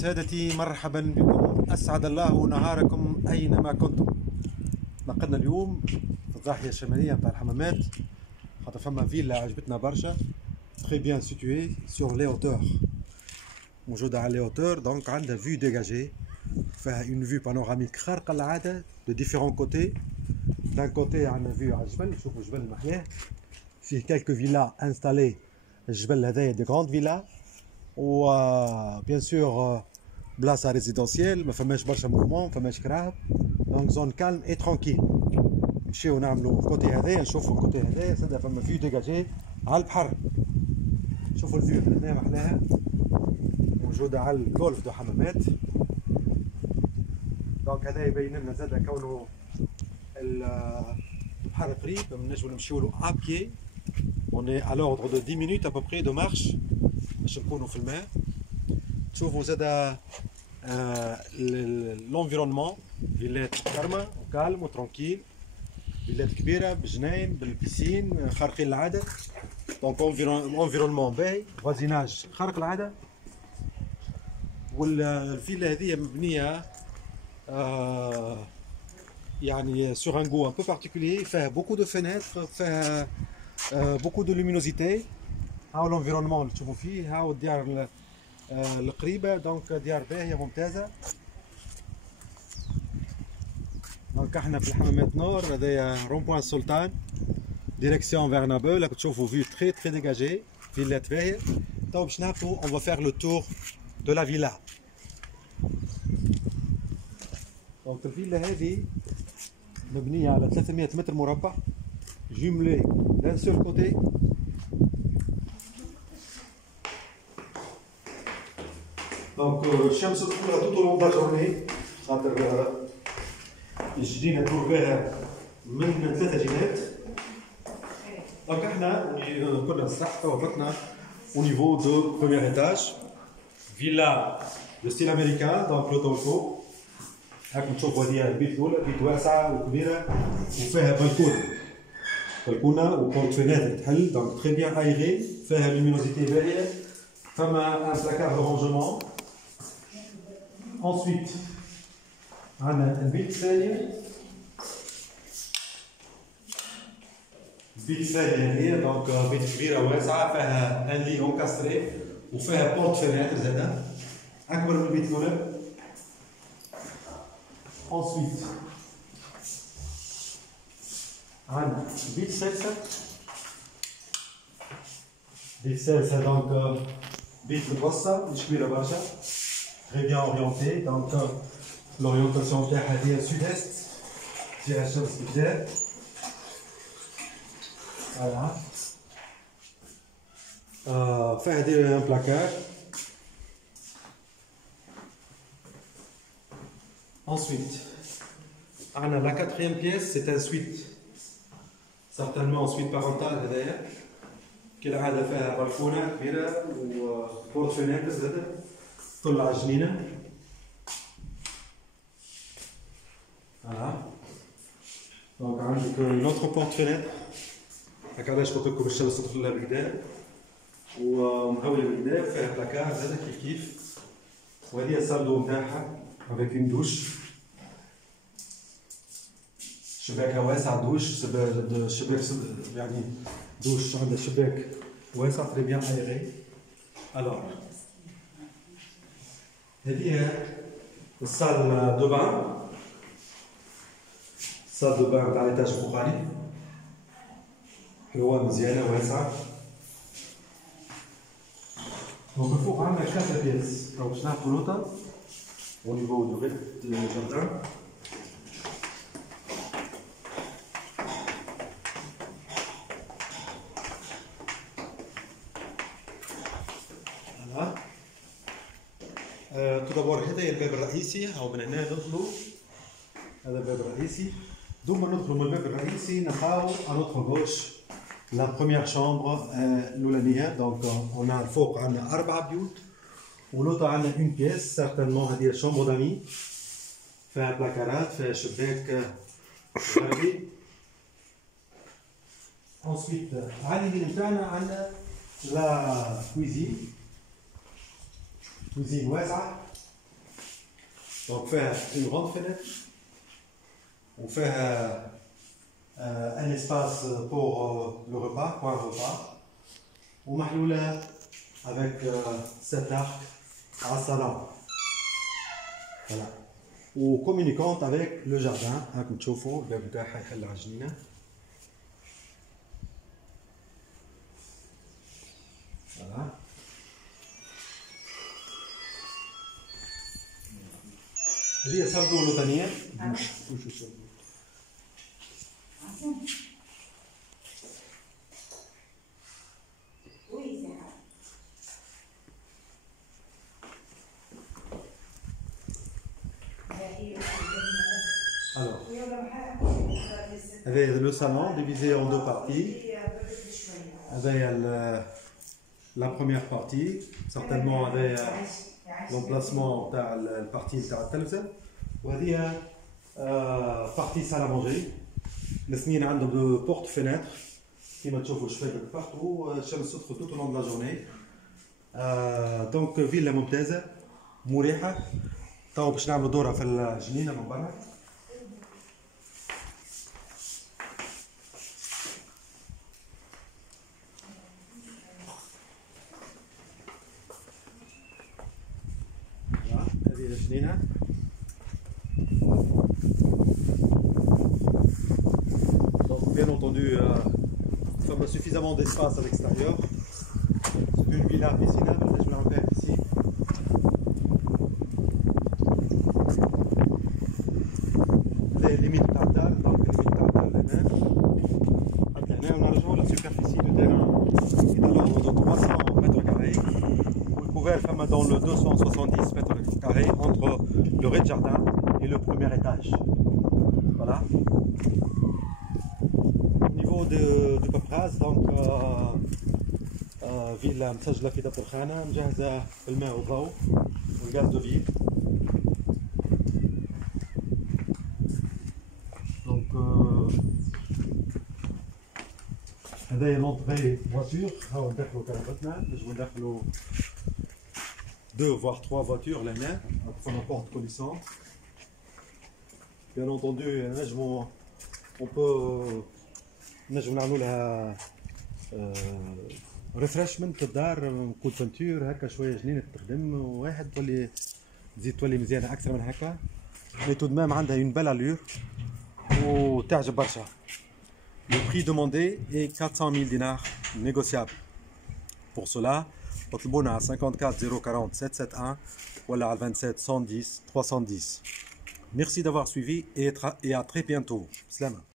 سادتي، مرحبا بكم، أسعد الله نهاركم أينما كنتم. نقلنا اليوم في الضاحية الشمالية متاع الحمامات، خاطر فما فيلا عجبتنا برشا، تري بيان سيتوي سور لي هوتور، موجودة على لي هوتور، دونك عندها فيو ديجاجي، فيها اون فيو بانوراميك خارقة العادة دو ديفيرون كوتي. دان كوتي عندنا فيو على الجبل، شوفوا الجبل محلاه، فيه كالكو فيلا انستالي. الجبل هذايا دي غروند فيلا، و بيان سور بلاصه ريزيدونسيال، ما فماش برشا موفمون، ما فماش كراهب، دونك زون كالم اي ترونكيل. نمشيو نعملو الكوتي هذايا، نشوفو الكوتي هذايا صدق فما فيو ديجاجي على البحر. شوفو الفيو من هنا محلاها، موجوده على الجولف دو حمامات. دونك هذا يبين لنا زاد كونه البحر قريب، نجمو نمشيو له ابيي. On est à l'ordre de 10 minutes à peu près de marche باش نكونوا في الماء. تشوفوا زاد l'environnement، فيلات كرمة وكالم وترونكيل، فيلات كبيرة بجناين بالبيسين خارقين العادة. دونك environnement باهي، فوازيناج خارق العادة. والفيلا هذه مبنية يعني sur un goût un peu particulier، فيها beaucoup de fenêtres، فيها beaucoup de luminosité. هاو الانفيرونمون اللي تشوفوا فيه، هاو الديار القريبه، دونك ديار باهيه ممتازه. دونك احنا في الحمامات نور، هذايا رون بوان السلطان ديريكسيون فيغ نابول، راك تشوفوا فيو تري تري ديجاجي، فيلات باهيه. تو باش نهبطوا، اون فا فيغ لو تور دو لا فيلا. دونك الفيلا هذه مبنيه على 300 متر مربع، جملي دان سول كوتي. دونك الشمس تدخلها توتو لون دا جورني، خاطر الجنينه تدور بها من 3 جهات. دونك احنا كنا الصح تو هبطنا او نيفو دو بروميير ايتاج، فيلا دو ستيل امريكان. دونك لو فوق هاكم تشوفوا هذه البيت الاولى، بيت واسعه وكبيره وفيها بلكونه وبورت فيناتر تحل، دونك تري بيان ايغي، فيها لومينوزيتي باهيه، فما ان بلاكار دو رونجمون. ensuite عندنا البيت الثاني، البيت الثاني هذه دونك بيت كبيره واسعه، فيها ان لي اونكاستري وفيها بورت فيناتر زاده اكبر من البيت الاولى. ensuite عندنا البيت الثالثه، البيت الثالثه دونك بيت متوسط مش كبيره برشا، très bien orienté. Donc l'orientation تاعها هي sud-est، جهة الشمس بالجهة. فوالا فيها دير ان بلاكار. ensuite عندنا la quatrième pièce، c'est un suite، certainement suite parentale هذايا كالعادة، فيها بلكونة كبيرة وبورت فيناتر زادة طل على الجنينة. فوالا دونك عندك نوتر بورت فيناتر، هاكا علاش قلت لكم الشمس تدخل لها بالقدا ومهولة بالقدا، فيها بلاكار زادا كيف كيف. وهذه الصال دو نتاعها افيك اون دوش، شباكها واسع، دوش شباك يعني دوش عندها شباك واسع تري بيان ايغي. الوغ هذه الصال دو بان، الصال دو بان تاع ليتاج الفوقاني، حلوة مزيانة واسعة. دونك الفوق عندنا 4 بياس، راهو باش نهبطو لوطا او نيفو دو جاردان. تو دابور هذايا الباب الرئيسي، هاو من هنا ندخلو، هذا الباب الرئيسي. دوما ندخلو من الباب الرئيسي نلقاو ا نوتر غوش لا بروميير شامبر الاولانيه. دونك اون الفوق عندنا 4 بيوت، ولوطا عندنا اون بياس سارتانمون هذه شامبر دامي، فيها بلاكارات، فيها شباك غربي. انسويت على اليمين تاعنا عندنا لا كويزين، كوزين واسعة Donc, faire une grande fenêtre. On fait un espace pour le repas, coin repas. On mahloula avec cet arc à salon. Voilà. Ou communicante avec le jardin. Comme tu vois, le bébé a la jnina. Voilà. هذه صندوق الوطنية. Alors, avec le salon divisé en deux parties. Avec la première partie, certainement avec l'emplacement de la partie de la télévision. Et la partie salle à manger. Les ont deux portes-fenêtres. Qui me trouvent partout. الشمس تدخل tout au long de la journée. Donc, ville ممتازة مريحة. تو باش نعملوا دورة في الجنينة من برا. هذه الجنينة. Donc, bien entendu, nous avons suffisamment d'espace à l'extérieur. C'est une villa piscinable, je vais en faire ici. Les limites totales, donc les limites totales on a la superficie du terrain qui est à l'ordre de 300 mètres carrés. Vous pouvez faire dans le 270 mètres carrés entre le rez-de-jardin et le premier étage. Voilà. Au niveau du paperasse, donc فيلا مسجلة في دفتر خانة مجهزة بالماء والضوء والغاز دو فيل. Donc هذايا لونطري فواتور. هاو ندخلو كرهبتنا نجمو ندخلو 2 voire 3 voitures لهنا pour la porte coulissante. Bien entendu نجمو on peut نجمو نعملو لها ريفرشمنت في الدار. كول بانتور هكا شويه جنينه تخدم واحد تزيد تولي مزيانه اكثر من هكا. مي تو دمام عندها اون بال الور وتعجب برشا. Le prix demandé est 400 000 dinars négociable. Pour cela, اطلبونا على 54 040 771 ولا على 27 110 310. Merci d'avoir suivi et à très bientôt. Salam.